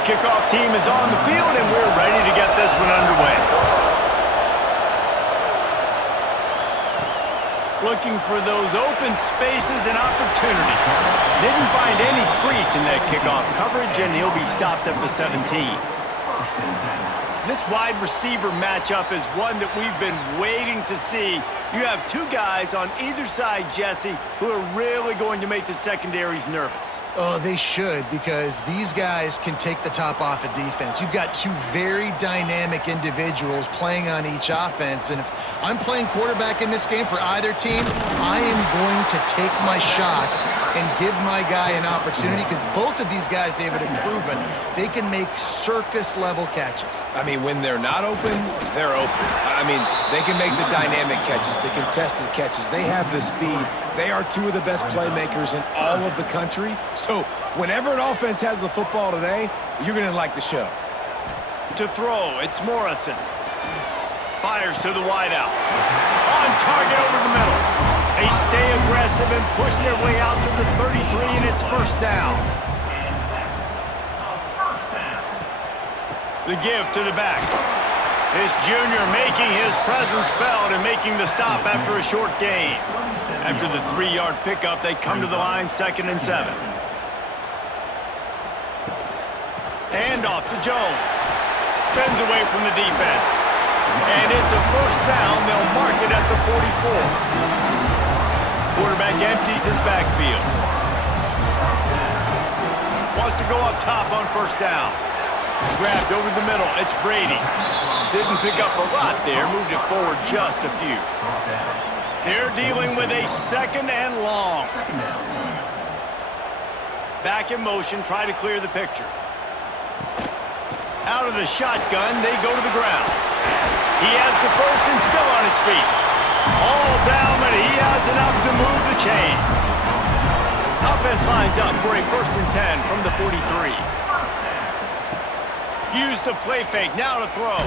The kickoff team is on the field, and we're ready to get this one underway. Looking for those open spaces and opportunity. Didn't find any crease in that kickoff coverage, and he'll be stopped at the 17. This wide receiver matchup is one that we've been waiting to see. You have two guys on either side, Jesse, who are really going to make the secondaries nervous. Oh, they should, because these guys can take the top off of defense. You've got two very dynamic individuals playing on each offense, and if I'm playing quarterback in this game for either team, I am going to take my shots and give my guy an opportunity, because both of these guys, David, have proven they can make circus-level catches. I mean, when they're not open, they're open. I mean, they can make the dynamic catches, the contested catches. They have the speed. They are two of the best playmakers in all of the country. So whenever an offense has the football today, you're going to like the show. To throw, it's Morrison. Fires to the wideout. On target over the middle. They stay aggressive and push their way out to the 33, and it's first down. The give to the back. This junior making his presence felt and making the stop after a short gain. After the 3-yard pickup, they come to the line, 2nd and 7. Hand off to Jones. Spins away from the defense. And it's a first down. They'll mark it at the 44. Quarterback empties his backfield. Wants to go up top on first down. Grabbed over the middle. It's Brady. Didn't pick up a lot there. Moved it forward just a few. They're dealing with a 2nd and long. Back in motion. Try to clear the picture. Out of the shotgun, they go to the ground. He has the first and still on his feet. All down, but he has enough to move the chains. Offense lines up for a 1st and 10 from the 43. Use the play fake, now to throw.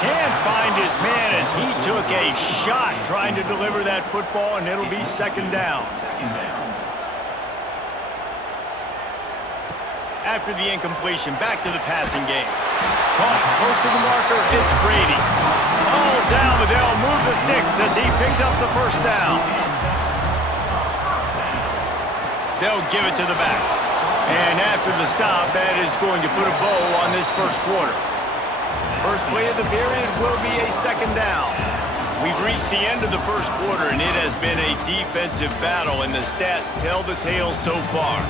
Can't find his man as he took a shot trying to deliver that football, and it'll be 2nd down. After the incompletion, back to the passing game. Caught close to the marker, it's Brady. All down, but they'll move the sticks as he picks up the first down. They'll give it to the back. And after the stop, that is going to put a bow on this first quarter. First play of the period will be a 2nd down. We've reached the end of the first quarter, and it has been a defensive battle, and the stats tell the tale so far.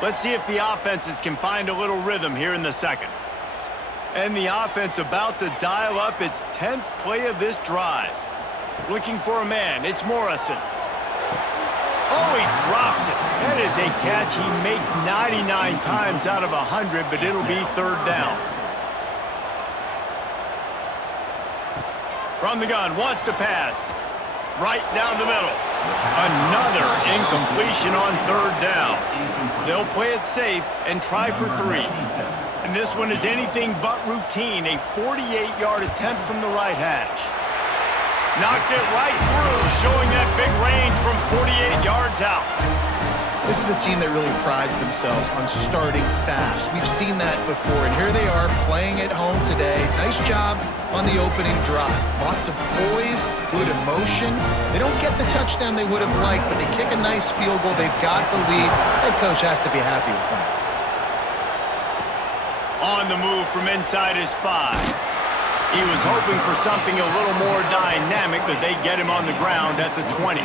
Let's see if the offenses can find a little rhythm here in the second. And the offense about to dial up its 10th play of this drive. Looking for a man, it's Morrison. Oh, he drops it. That is a catch he makes 99 times out of 100, but it'll be 3rd down. From the gun, wants to pass. Right down the middle. Another incompletion on 3rd down. They'll play it safe and try for 3. And this one is anything but routine. A 48-yard attempt from the right hash. Knocked it right through, showing that big range from 48 yards out. This is a team that really prides themselves on starting fast. We've seen that before, and here they are playing at home today. Nice job on the opening drive. Lots of poise, good emotion. They don't get the touchdown they would have liked, but they kick a nice field goal. They've got the lead. Head coach has to be happy with that. On the move from inside his 5. He was hoping for something a little more dynamic, but they get him on the ground at the 20.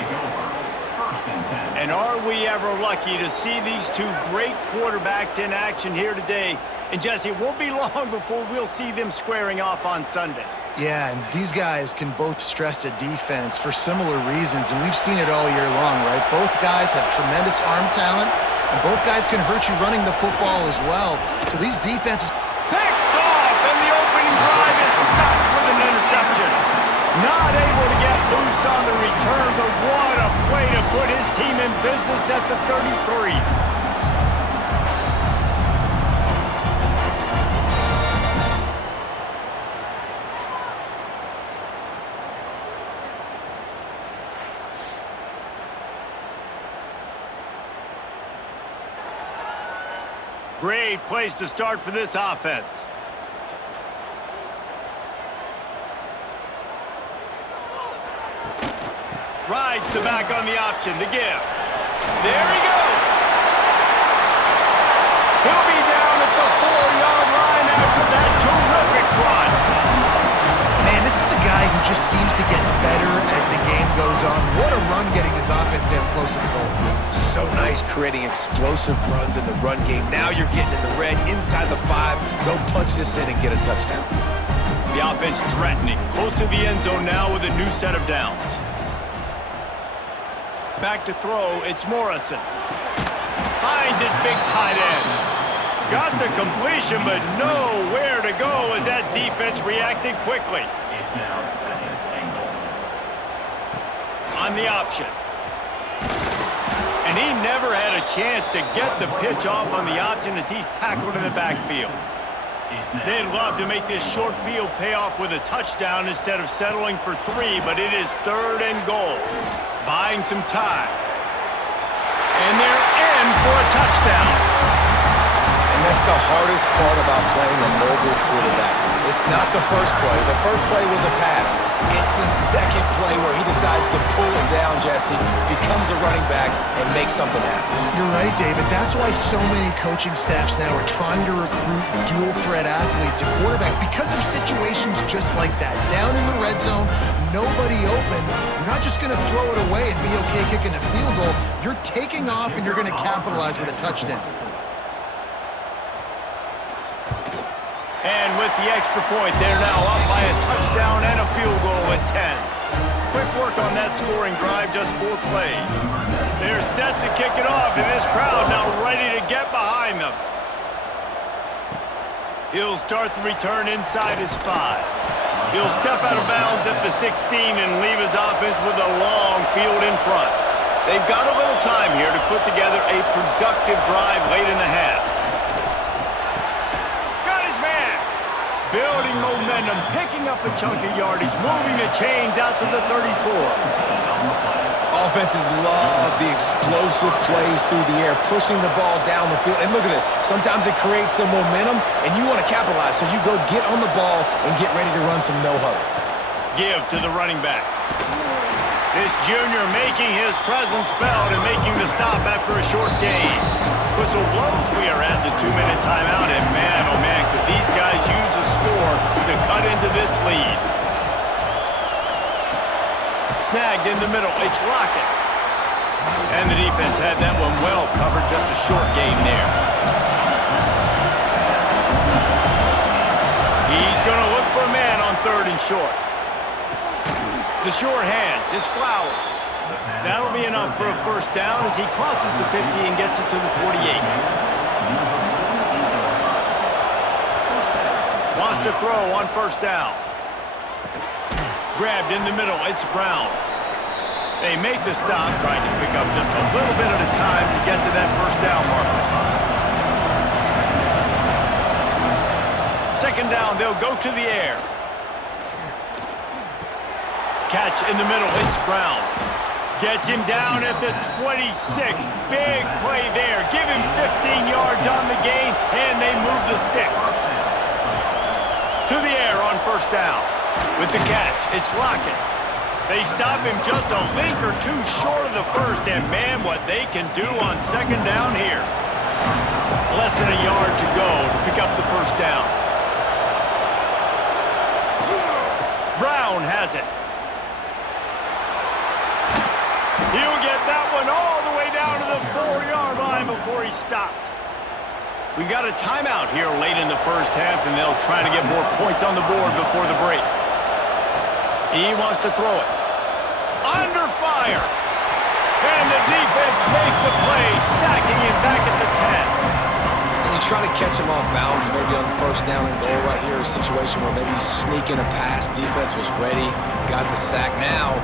And are we ever lucky to see these two great quarterbacks in action here today? And Jesse, it won't be long before we'll see them squaring off on Sundays. Yeah, and these guys can both stress a defense for similar reasons, and we've seen it all year long, right? Both guys have tremendous arm talent, and both guys can hurt you running the football as well. So these defenses... Picked off, and the opening drive is stopped with an interception. Not able to get loose on the return, but what a play to put his team in business at the 33. Great place to start for this offense. Rides the back on the option to give. There he goes. He'll be down at the 4-yard line after that terrific run. Man, this is a guy who just seems to get better as the game goes on. What a run getting his offense down close to the goal. So nice creating explosive runs in the run game. Now you're getting in the red, inside the 5. Go punch this in and get a touchdown. The offense threatening, close to the end zone now with a new set of downs. Back to throw, it's Morrison. Finds his big tight end. Got the completion, but nowhere to go as that defense reacted quickly. On the option. And he never had a chance to get the pitch off on the option as he's tackled in the backfield. They'd love to make this short field pay off with a touchdown instead of settling for 3, but it is 3rd and goal. Buying some time. And they're in for a touchdown. And that's the hardest part about playing a mobile quarterback. It's not the first play. The first play was a pass. It's the second play where he decides to pull it down, Jesse, becomes a running back, and makes something happen. You're right, David. That's why so many coaching staffs now are trying to recruit dual-threat athletes at quarterback because of situations just like that. Down in the red zone, nobody open. You're not just going to throw it away and be okay kicking a field goal. You're taking off, and you're going to capitalize with a touchdown. And with the extra point, they're now up by a touchdown and a field goal at 10. Quick work on that scoring drive, just 4 plays. They're set to kick it off, and this crowd now ready to get behind them. He'll start the return inside his 5. He'll step out of bounds at the 16 and leave his offense with a long field in front. They've got a little time here to put together a productive drive late in the half. Building momentum, picking up a chunk of yardage, moving the chains out to the 34. Offenses love the explosive plays through the air, pushing the ball down the field. And look at this. Sometimes it creates some momentum, and you want to capitalize. So you go get on the ball and get ready to run some no-huddle. Give to the running back. This junior making his presence felt and making the stop after a short gain. Whistle blows, we are at the 2-minute timeout, and man, oh man, could these guys use a score to cut into this lead. Snagged in the middle, it's Lockett. And the defense had that one well covered, just a short gain there. He's going to look for a man on 3rd and short. The short hands, it's Flowers. That'll be enough for a first down as he crosses the 50 and gets it to the 48. Wants to throw on 1st down. Grabbed in the middle, it's Brown. They make the stop, trying to pick up just a little bit at a time to get to that 1st down marker. 2nd down, they'll go to the air. Catch in the middle, it's Brown. Gets him down at the 26. Big play there. Give him 15 yards on the gain, and they move the sticks. To the air on 1st down. With the catch, it's Lockett. They stop him just a link or 2 short of the 1st, and man, what they can do on 2nd down here. Less than a yard to go to pick up the 1st down. Brown has it. He'll get that one all the way down to the 4-yard line before he stopped. We got a timeout here late in the 1st half, and they'll try to get more points on the board before the break. He wants to throw it. Under fire. And the defense makes a play, sacking him back at the 10. And you try to catch him off balance, maybe on 1st down and goal right here, a situation where maybe he's sneaking a pass. Defense was ready, got the sack. Now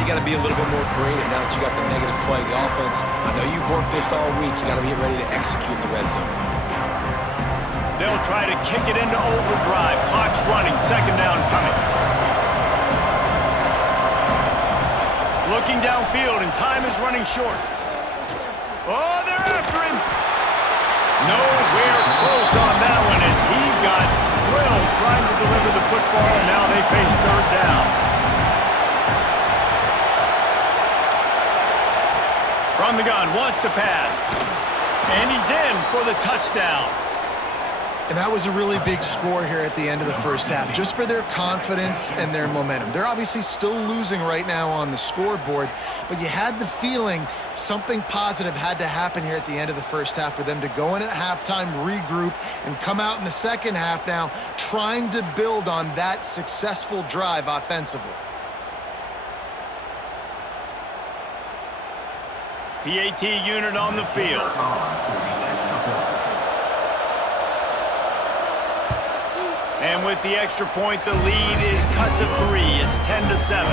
you got to be a little bit more creative now that you got the negative play. The offense, I know you've worked this all week. You got to get ready to execute in the red zone. They'll try to kick it into overdrive. Clock's running, 2nd down coming. Looking downfield, and time is running short. Oh, they're after him. Nowhere close on that one as he got drilled trying to deliver the football, and now they face third down. From the gun, wants to pass. And he's in for the touchdown. And that was a really big score here at the end of the first half, just for their confidence and their momentum. They're obviously still losing right now on the scoreboard, but you had the feeling something positive had to happen here at the end of the first half for them to go in at halftime, regroup, and come out in the second half now trying to build on that successful drive offensively. PAT unit on the field. And with the extra point, the lead is cut to 3. It's 10-7.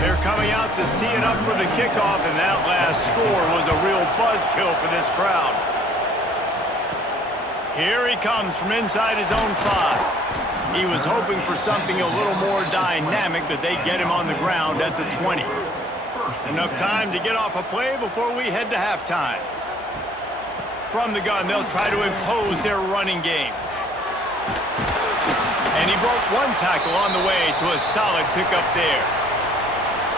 They're coming out to tee it up for the kickoff, and that last score was a real buzzkill for this crowd. Here he comes from inside his own 5. He was hoping for something a little more dynamic, but they get him on the ground at the 20. Enough time to get off a play before we head to halftime. From the gun, they'll try to impose their running game. And he broke one tackle on the way to a solid pickup there.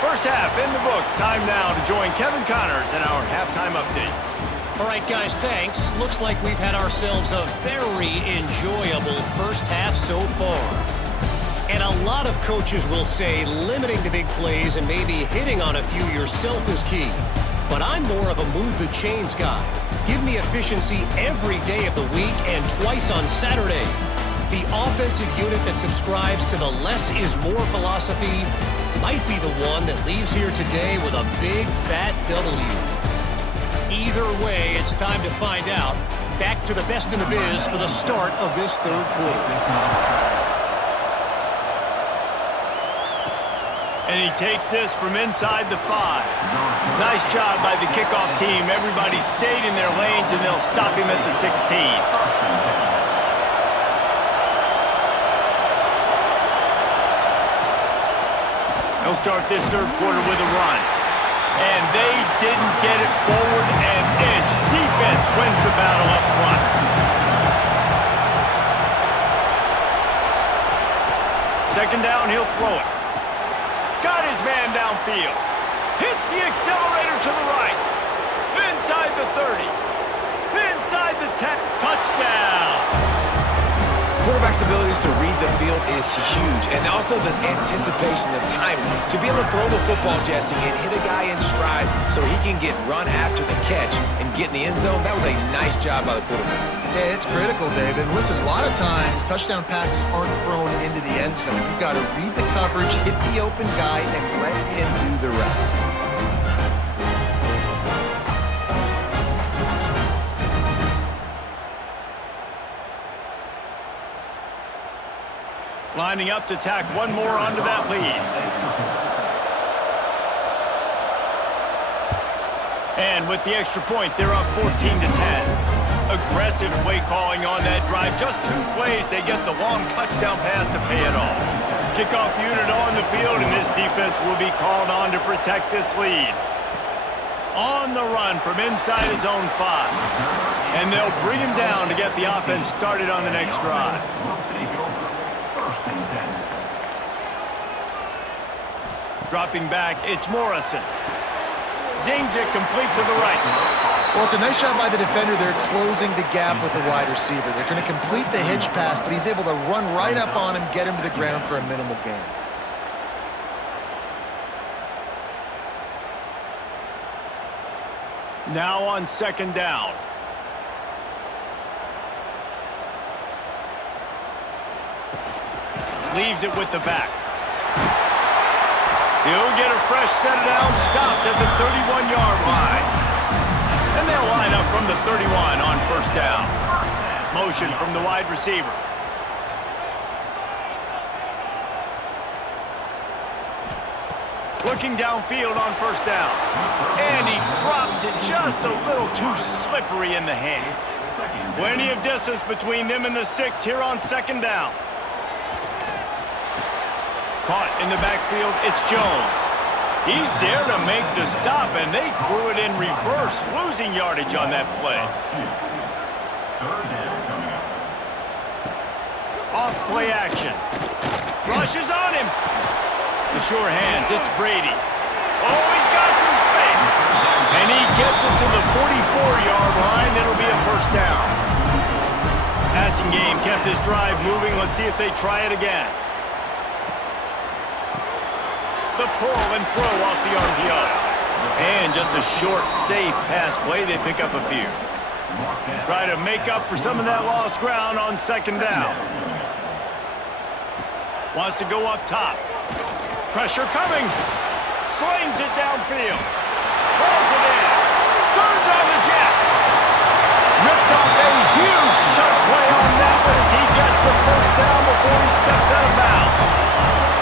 First half in the books. Time now to join Kevin Connors in our halftime update. All right, guys, thanks. Looks like we've had ourselves a very enjoyable first half so far. And a lot of coaches will say limiting the big plays and maybe hitting on a few yourself is key. But I'm more of a move the chains guy. Give me efficiency every day of the week and twice on Saturday. The offensive unit that subscribes to the less is more philosophy might be the one that leaves here today with a big fat W. Either way, it's time to find out. Back to the best in the biz for the start of this third quarter. And he takes this from inside the 5. Nice job by the kickoff team. Everybody stayed in their lanes, and they'll stop him at the 16. They'll start this third quarter with a run. And they didn't get it forward an inch. Defense wins the battle up front. Second down, he'll throw it. Got his man downfield. Hits the accelerator to the right. Inside the 30. Inside the 10. Touchdown. Quarterback's abilities to read the field is huge, and also the anticipation, the timing. To be able to throw the football, Jesse, and hit a guy in stride so he can get run after the catch and get in the end zone, that was a nice job by the quarterback. Yeah, it's critical, David. Listen, a lot of times touchdown passes aren't thrown into the end zone. You've got to read the coverage, hit the open guy, and let him do the rest. Lining up to tack one more onto that lead. And with the extra point, they're up 14-10. Aggressive play calling on that drive. Just 2 plays, they get the long touchdown pass to pay it off. Kickoff unit on the field, and this defense will be called on to protect this lead. On the run from inside his own 5. And they'll bring him down to get the offense started on the next drive. Dropping back, it's Morrison. Zings it complete to the right. Well, it's a nice job by the defender. They're closing the gap with the wide receiver. They're going to complete the hitch pass, but he's able to run right up on him, get him to the ground for a minimal gain. Now on second down. Leaves it with the back. He'll get a fresh set it down, stopped at the 31-yard line. And they'll line up from the 31 on first down. Motion from the wide receiver. Looking downfield on first down. And he drops it just a little too slippery in the hands. Plenty of distance between them and the sticks here on second down. Caught in the backfield, it's Jones. He's there to make the stop, and they threw it in reverse, losing yardage on that play. Off play action. Rushes on him. The sure hands, it's Brady. Oh, he's got some space. And he gets it to the 44-yard line. It'll be a first down. Passing game kept this drive moving. Let's see if they try it again. The pull and throw off the RPO. And just a short, safe pass play. They pick up a few. Try to make up for some of that lost ground on second down. Wants to go up top. Pressure coming. Slings it downfield. Pulls it in. Turns on the Jets. Ripped off a huge shot play on that one as he gets the first down before he steps out of bounds.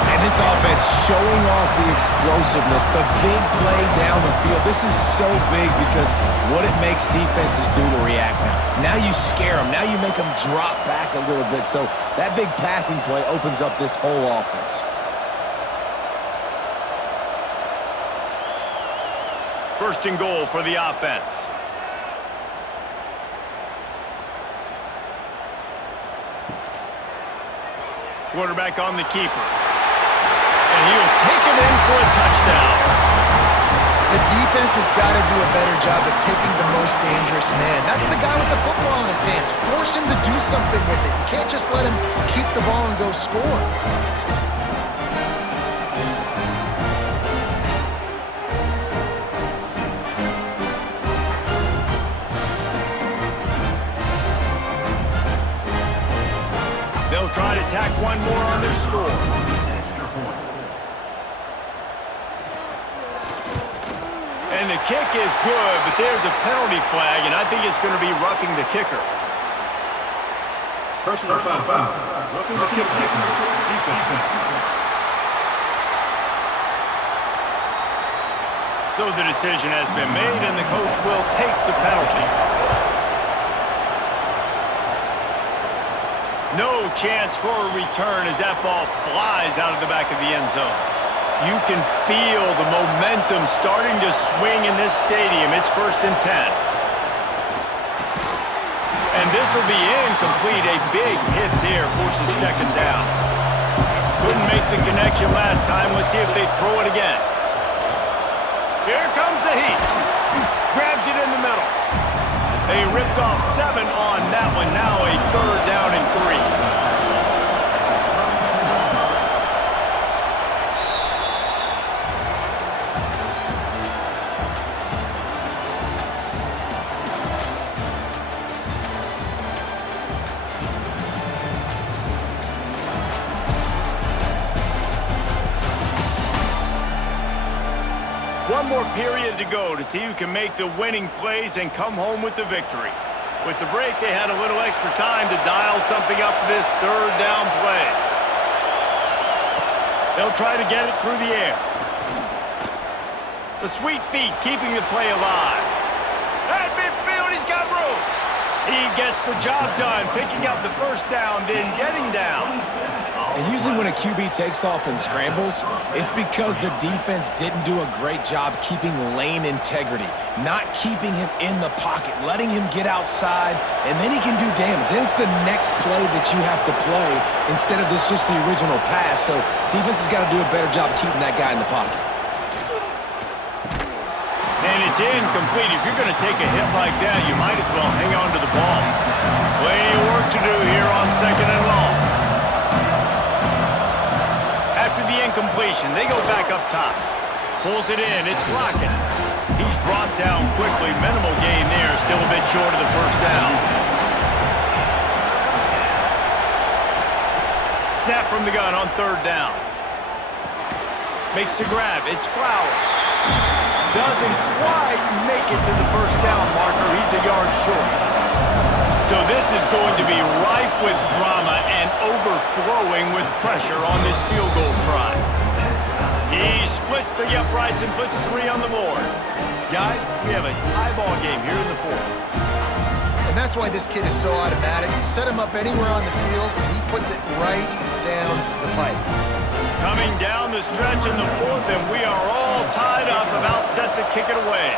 And this offense showing off the explosiveness, the big play down the field. This is so big because what it makes defenses do to react now. Now you scare them. Now you make them drop back a little bit. So that big passing play opens up this whole offense. First and goal for the offense. Quarterback on the keeper. And he'll take it in for a touchdown. The defense has got to do a better job of taking the most dangerous man. That's the guy with the football in his hands. Force him to do something with it. You can't just let him keep the ball and go score. They'll try to tack one more on their score. And the kick is good, but there's a penalty flag, and I think it's going to be roughing the kicker. Personal foul. Roughing the kicker. Defense. So the decision has been made, and the coach will take the penalty. No chance for a return as that ball flies out of the back of the end zone. You can feel the momentum starting to swing in this stadium. It's 1st and 10. And this will be incomplete. A big hit there forces second down. Couldn't make the connection last time. Let's see if they throw it again. Here comes the heat. Grabs it in the middle. They ripped off 7 on that one. Now a 3rd down and 3. One more period to go to see who can make the winning plays and come home with the victory. With the break, they had a little extra time to dial something up for this 3rd down play. They'll try to get it through the air. The sweet feet keeping the play alive. At midfield, he's got room. He gets the job done, picking up the first down, then getting down. And usually when a QB takes off and scrambles, it's because the defense didn't do a great job keeping lane integrity, not keeping him in the pocket, letting him get outside, and then he can do damage. Then it's the next play that you have to play instead of this just the original pass. So defense has got to do a better job keeping that guy in the pocket. And it's incomplete. If you're going to take a hit like that, you might as well hang on to the ball. Plenty of work to do here on 2nd and long. After the incompletion, they go back up top. Pulls it in. It's Lockett. He's brought down quickly. Minimal gain there. Still a bit short of the first down. Snap from the gun on 3rd down. Makes the grab. It's Flowers. Doesn't quite make it to the first down marker. He's a yard short. So this is going to be rife with drama and overflowing with pressure on this field goal try. He splits the uprights and puts 3 on the board. Guys, we have a tie ball game here in the 4th. And that's why this kid is so automatic. Set him up anywhere on the field, and he puts it right down the pipe. Coming down the stretch in the 4th, and we are all tied up, about set to kick it away.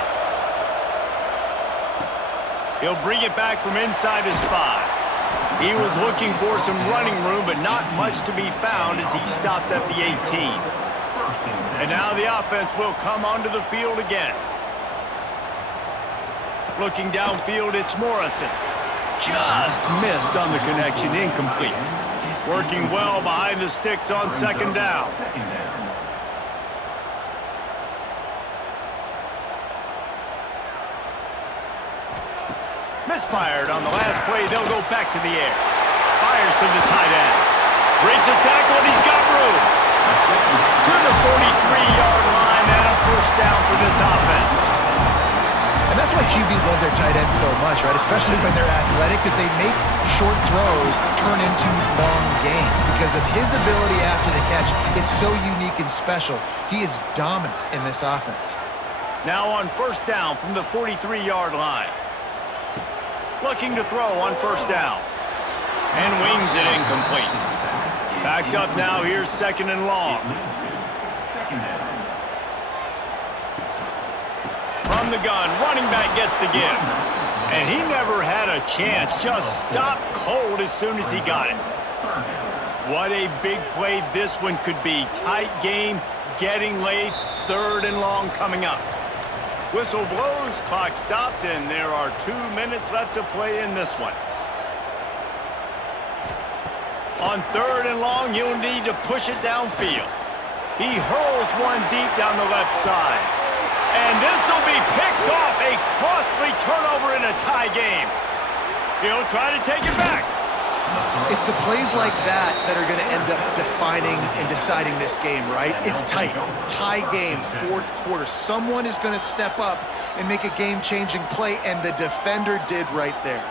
He'll bring it back from inside his 5. He was looking for some running room, but not much to be found as he stopped at the 18. And now the offense will come onto the field again. Looking downfield, it's Morrison. Just missed on the connection, incomplete. Working well behind the sticks on second down. Misfired on the last play. They'll go back to the air. Fires to the tight end. Breaks a tackle, and he's got room. To the 43-yard line and a first down for this offense. And that's why QBs love their tight ends so much, right? Especially when they're athletic, because they make short throws turn into long gains. Because of his ability after the catch, it's so unique and special. He is dominant in this offense. Now on first down from the 43-yard line. Looking to throw on first down. And wings it incomplete. Backed up now, here's second and long. From the gun, running back gets to give. And he never had a chance, just stopped cold as soon as he got it. What a big play this one could be. Tight game, getting late, third and long coming up. Whistle blows, clock stops, and there are 2 minutes left to play in this one. On third and long, you'll need to push it downfield. He hurls one deep down the left side. And this will be picked off, a costly turnover in a tie game. He'll try to take it back. It's the plays like that that are going to end up defining and deciding this game, right? It's tight. Tie game, fourth quarter. Someone is going to step up and make a game-changing play, and the defender did right there.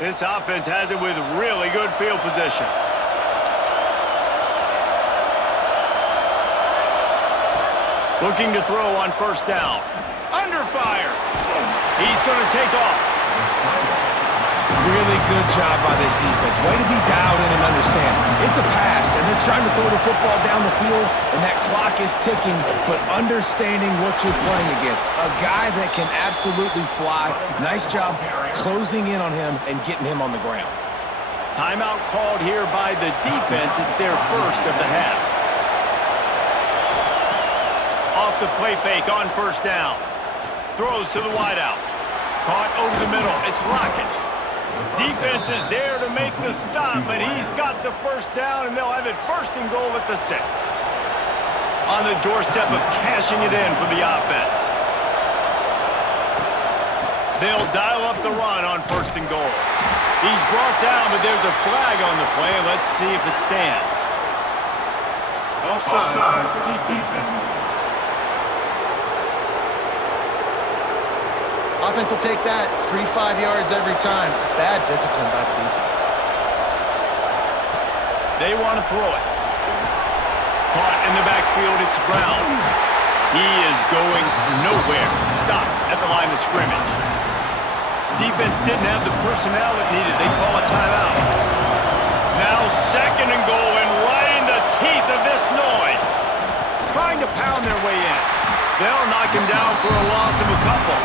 This offense has it with really good field position. Looking to throw on first down. Under fire. He's going to take off. Really good job by this defense. Way to be dialed in and understand. It's a pass, and they're trying to throw the football down the field, and that clock is ticking, but understanding what you're playing against. A guy that can absolutely fly. Nice job closing in on him and getting him on the ground. Timeout called here by the defense. It's their first of the half. Off the play fake on first down. Throws to the wideout. Caught over the middle. It's Lockett. Defense is there to make the stop, but he's got the first down, and they'll have it first and goal at the 6. On the doorstep of cashing it in for the offense. They'll dial up the run on first and goal. He's brought down, but there's a flag on the play. Let's see if it stands. Offside. Defense. Offense will take that. 3 5 yards every time. Bad discipline by the defense. They want to throw it. Caught in the backfield, it's Brown. He is going nowhere. Stop at the line of scrimmage. Defense didn't have the personnel it needed. They call a timeout. Now second and goal, and right in the teeth of this noise. Trying to pound their way in. They'll knock him down for a loss of a couple.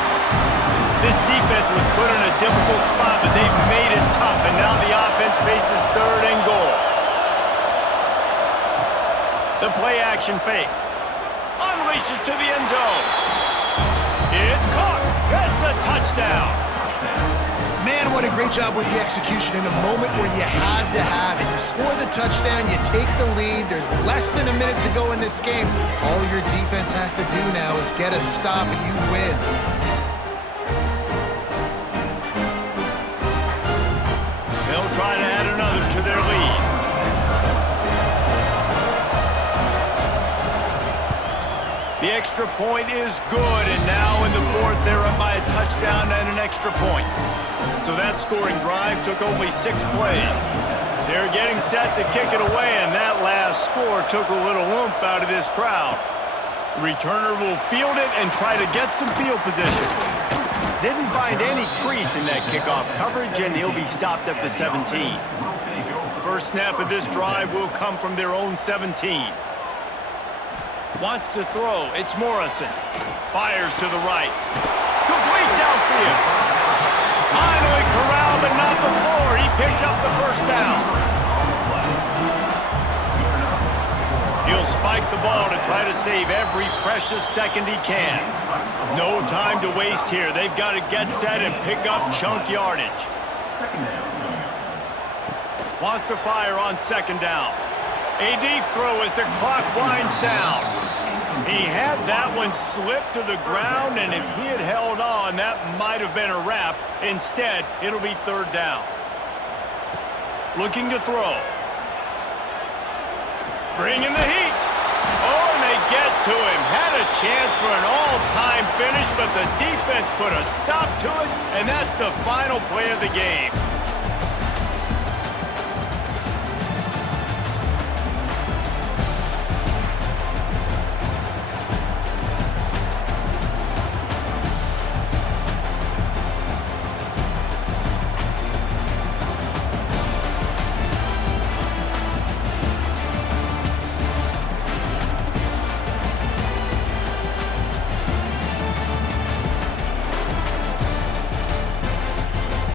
This defense was put in a difficult spot, but they've made it tough, and now the offense faces third and goal. The play action fake. Unleashes to the end zone. It's caught. It's a touchdown. Man, what a great job with the execution in a moment where you had to have it. You score the touchdown, you take the lead. There's less than a minute to go in this game. All your defense has to do now is get a stop, and you win. They'll try to add another to their lead. The extra point is good, and now in the fourth, they're up by a touchdown and an extra point. So that scoring drive took only 6 plays. They're getting set to kick it away, and that last score took a little oomph out of this crowd. The returner will field it and try to get some field position. Didn't find any crease in that kickoff coverage, and he'll be stopped at the 17. First snap of this drive will come from their own 17. Wants to throw. It's Morrison. Fires to the right. Complete downfield. Finally corralled, but not before. He picks up the first down. He'll spike the ball to try to save every precious second he can. No time to waste here. They've got to get set and pick up chunk yardage. Wants to fire on second down. A deep throw as the clock winds down. He had that one slip to the ground, and if he had held on, that might have been a wrap. Instead, it'll be third down. Looking to throw. Bringing the heat. Oh, and they get to him. Had a chance for an all-time finish, but the defense put a stop to it, and that's the final play of the game.